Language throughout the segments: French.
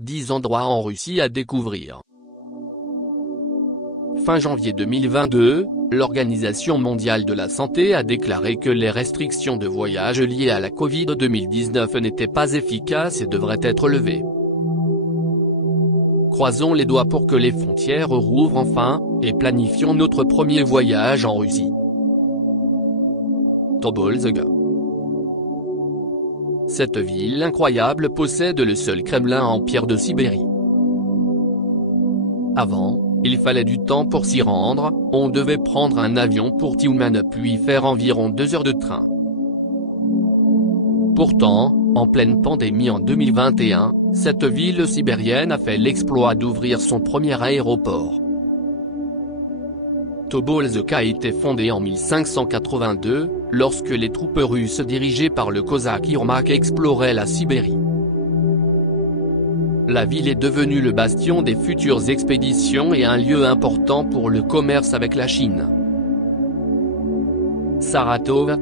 10 endroits en Russie à découvrir. Fin janvier 2022, l'Organisation mondiale de la santé a déclaré que les restrictions de voyage liées à la Covid-19 n'étaient pas efficaces et devraient être levées. Croisons les doigts pour que les frontières rouvrent enfin, et planifions notre premier voyage en Russie. Tobolsk. Cette ville incroyable possède le seul Kremlin en pierre de Sibérie. Avant, il fallait du temps pour s'y rendre, on devait prendre un avion pour Tyumen puis faire environ 2 heures de train. Pourtant, en pleine pandémie en 2021, cette ville sibérienne a fait l'exploit d'ouvrir son premier aéroport. Tobolsk a été fondée en 1582, lorsque les troupes russes dirigées par le cosaque Yermak exploraient la Sibérie. La ville est devenue le bastion des futures expéditions et un lieu important pour le commerce avec la Chine. Saratov.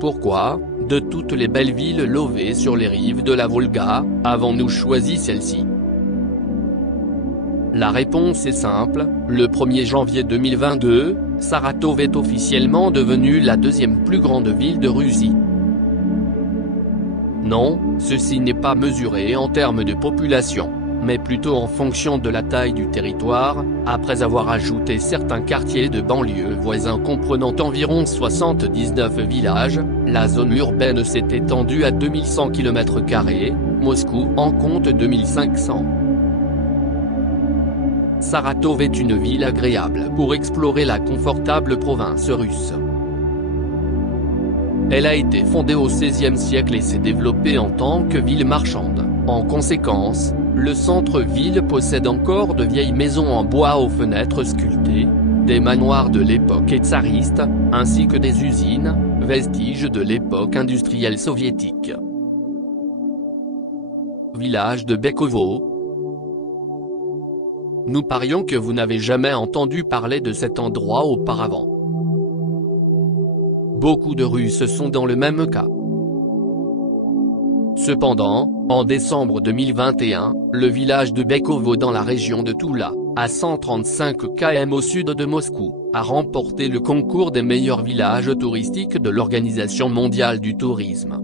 Pourquoi, de toutes les belles villes levées sur les rives de la Volga, avons-nous choisi celle-ci? La réponse est simple, le 1er janvier 2022, Saratov est officiellement devenue la 2e plus grande ville de Russie. Non, ceci n'est pas mesuré en termes de population, mais plutôt en fonction de la taille du territoire, après avoir ajouté certains quartiers de banlieue voisins comprenant environ 79 villages, la zone urbaine s'est étendue à 2100 km², Moscou en compte 2500. Saratov est une ville agréable pour explorer la confortable province russe. Elle a été fondée au XVIe siècle et s'est développée en tant que ville marchande. En conséquence, le centre-ville possède encore de vieilles maisons en bois aux fenêtres sculptées, des manoirs de l'époque tsariste, ainsi que des usines, vestiges de l'époque industrielle soviétique. Village de Bekovo. Nous parions que vous n'avez jamais entendu parler de cet endroit auparavant. Beaucoup de Russes sont dans le même cas. Cependant, en décembre 2021, le village de Bekovo dans la région de Toula, à 135 km au sud de Moscou, a remporté le concours des meilleurs villages touristiques de l'Organisation mondiale du tourisme.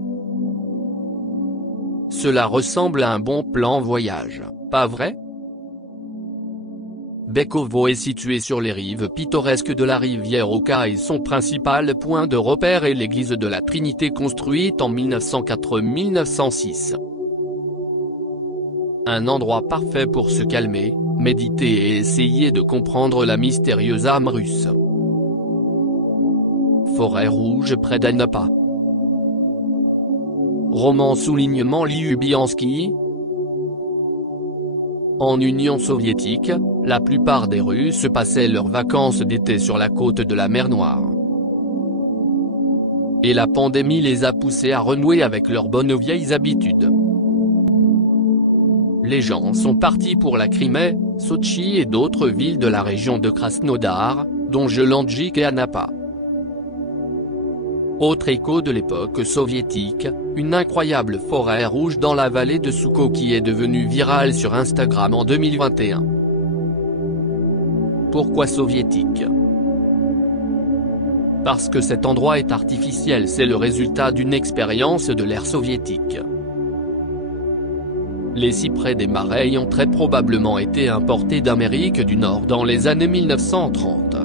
Cela ressemble à un bon plan voyage, pas vrai? Bekovo est situé sur les rives pittoresques de la rivière Oka et son principal point de repère est l'église de la Trinité construite en 1904-1906. Un endroit parfait pour se calmer, méditer et essayer de comprendre la mystérieuse âme russe. Forêt rouge près d'Anapa. Roman soulignement Lyubiansky. En Union soviétique, la plupart des Russes passaient leurs vacances d'été sur la côte de la mer Noire. Et la pandémie les a poussés à renouer avec leurs bonnes vieilles habitudes. Les gens sont partis pour la Crimée, Sotchi et d'autres villes de la région de Krasnodar, dont Gelandjik et Anapa. Autre écho de l'époque soviétique, une incroyable forêt rouge dans la vallée de Souko qui est devenue virale sur Instagram en 2021. Pourquoi soviétique? Parce que cet endroit est artificiel, c'est le résultat d'une expérience de l'ère soviétique. Les cyprès des marais ont très probablement été importés d'Amérique du Nord dans les années 1930.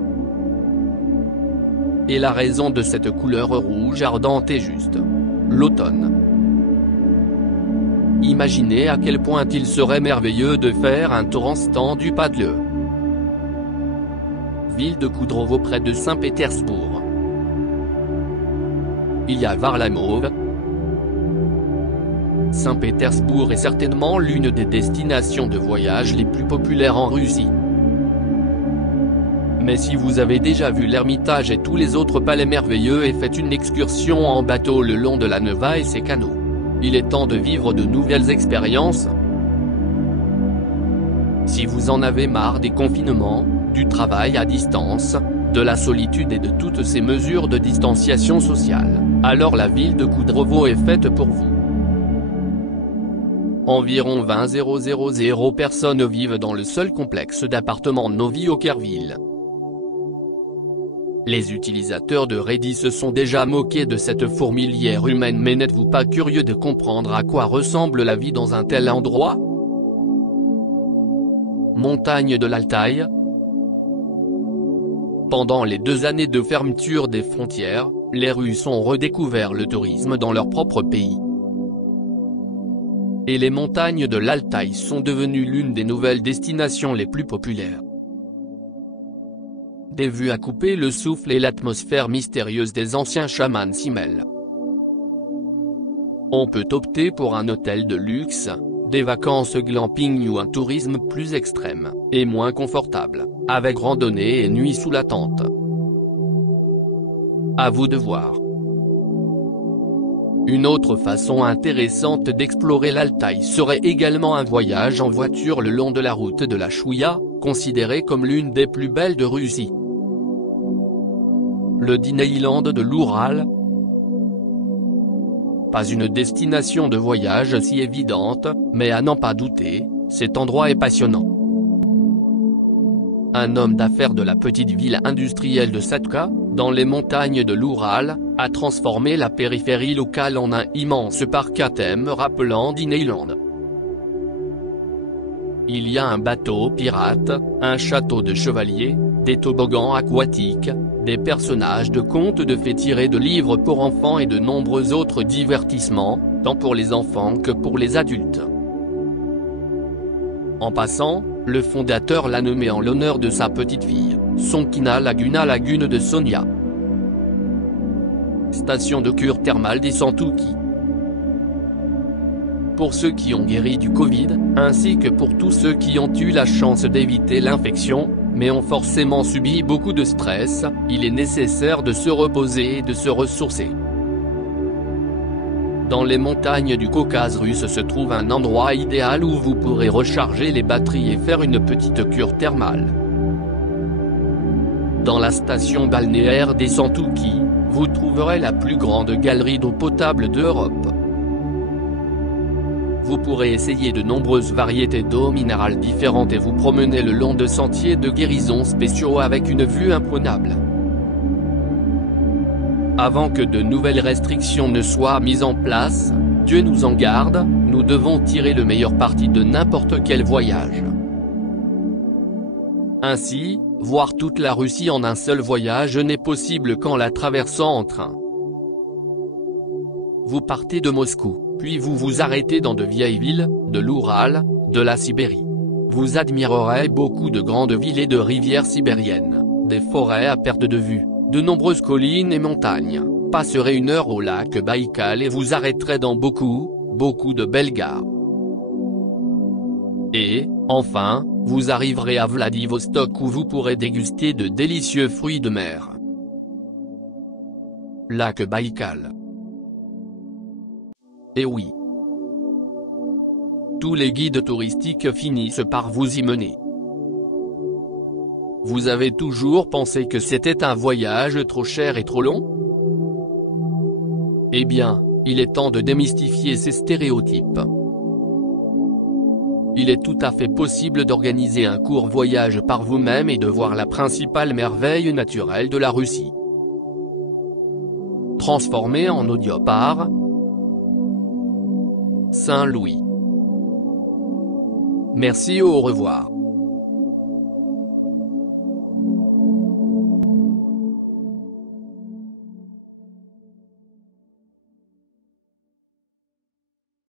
Et la raison de cette couleur rouge ardente est juste l'automne. Imaginez à quel point il serait merveilleux de faire un tour en stand du Padle. Ville de Kudrovo près de Saint-Pétersbourg. Il y a Varlamov. Saint-Pétersbourg est certainement l'une des destinations de voyage les plus populaires en Russie. Mais si vous avez déjà vu l'Ermitage et tous les autres palais merveilleux et fait une excursion en bateau le long de la Neva et ses canaux, il est temps de vivre de nouvelles expériences. Si vous en avez marre des confinements, du travail à distance, de la solitude et de toutes ces mesures de distanciation sociale, alors la ville de Kudrovo est faite pour vous. Environ 20 personnes vivent dans le seul complexe d'appartements Novi-Ockerville. Les utilisateurs de Reddit se sont déjà moqués de cette fourmilière humaine, mais n'êtes-vous pas curieux de comprendre à quoi ressemble la vie dans un tel endroit? Montagne de l'Altaï. Pendant les 2 années de fermeture des frontières, les Russes ont redécouvert le tourisme dans leur propre pays. Et les montagnes de l'Altaï sont devenues l'une des nouvelles destinations les plus populaires. Des vues à couper le souffle et l'atmosphère mystérieuse des anciens chamans s'y mêlent. On peut opter pour un hôtel de luxe, des vacances glamping ou un tourisme plus extrême, et moins confortable, avec randonnée et nuit sous la tente. À vous de voir. Une autre façon intéressante d'explorer l'Altaï serait également un voyage en voiture le long de la route de la Chouïa, considérée comme l'une des plus belles de Russie. Le Disneyland de l'Oural. Pas une destination de voyage si évidente, mais à n'en pas douter, cet endroit est passionnant. Un homme d'affaires de la petite ville industrielle de Satka, dans les montagnes de l'Oural, a transformé la périphérie locale en un immense parc à thème rappelant Disneyland. Il y a un bateau pirate, un château de chevalier, des toboggans aquatiques, des personnages de contes de fées tirés de livres pour enfants et de nombreux autres divertissements, tant pour les enfants que pour les adultes. En passant, le fondateur l'a nommé en l'honneur de sa petite fille, Sonkina Laguna Lagune de Sonia. Station de cure thermale des Santouki. Pour ceux qui ont guéri du Covid, ainsi que pour tous ceux qui ont eu la chance d'éviter l'infection, mais ont forcément subi beaucoup de stress, il est nécessaire de se reposer et de se ressourcer. Dans les montagnes du Caucase russe se trouve un endroit idéal où vous pourrez recharger les batteries et faire une petite cure thermale. Dans la station balnéaire des Santouki, vous trouverez la plus grande galerie d'eau potable d'Europe. Vous pourrez essayer de nombreuses variétés d'eau minérale différentes et vous promener le long de sentiers de guérison spéciaux avec une vue imprenable. Avant que de nouvelles restrictions ne soient mises en place, Dieu nous en garde, nous devons tirer le meilleur parti de n'importe quel voyage. Ainsi, voir toute la Russie en un seul voyage n'est possible qu'en la traversant en train. Vous partez de Moscou, puis vous vous arrêtez dans de vieilles villes, de l'Oural, de la Sibérie. Vous admirerez beaucoup de grandes villes et de rivières sibériennes, des forêts à perte de vue, de nombreuses collines et montagnes, passerez 1 heure au lac Baïkal et vous arrêterez dans beaucoup de belles gares. Et, enfin, vous arriverez à Vladivostok où vous pourrez déguster de délicieux fruits de mer. Lac Baïkal. Et oui. Tous les guides touristiques finissent par vous y mener. Vous avez toujours pensé que c'était un voyage trop cher et trop long? Eh bien, il est temps de démystifier ces stéréotypes. Il est tout à fait possible d'organiser un court voyage par vous-même et de voir la principale merveille naturelle de la Russie. Transformée en audio par Saint-Louis. Merci, au revoir.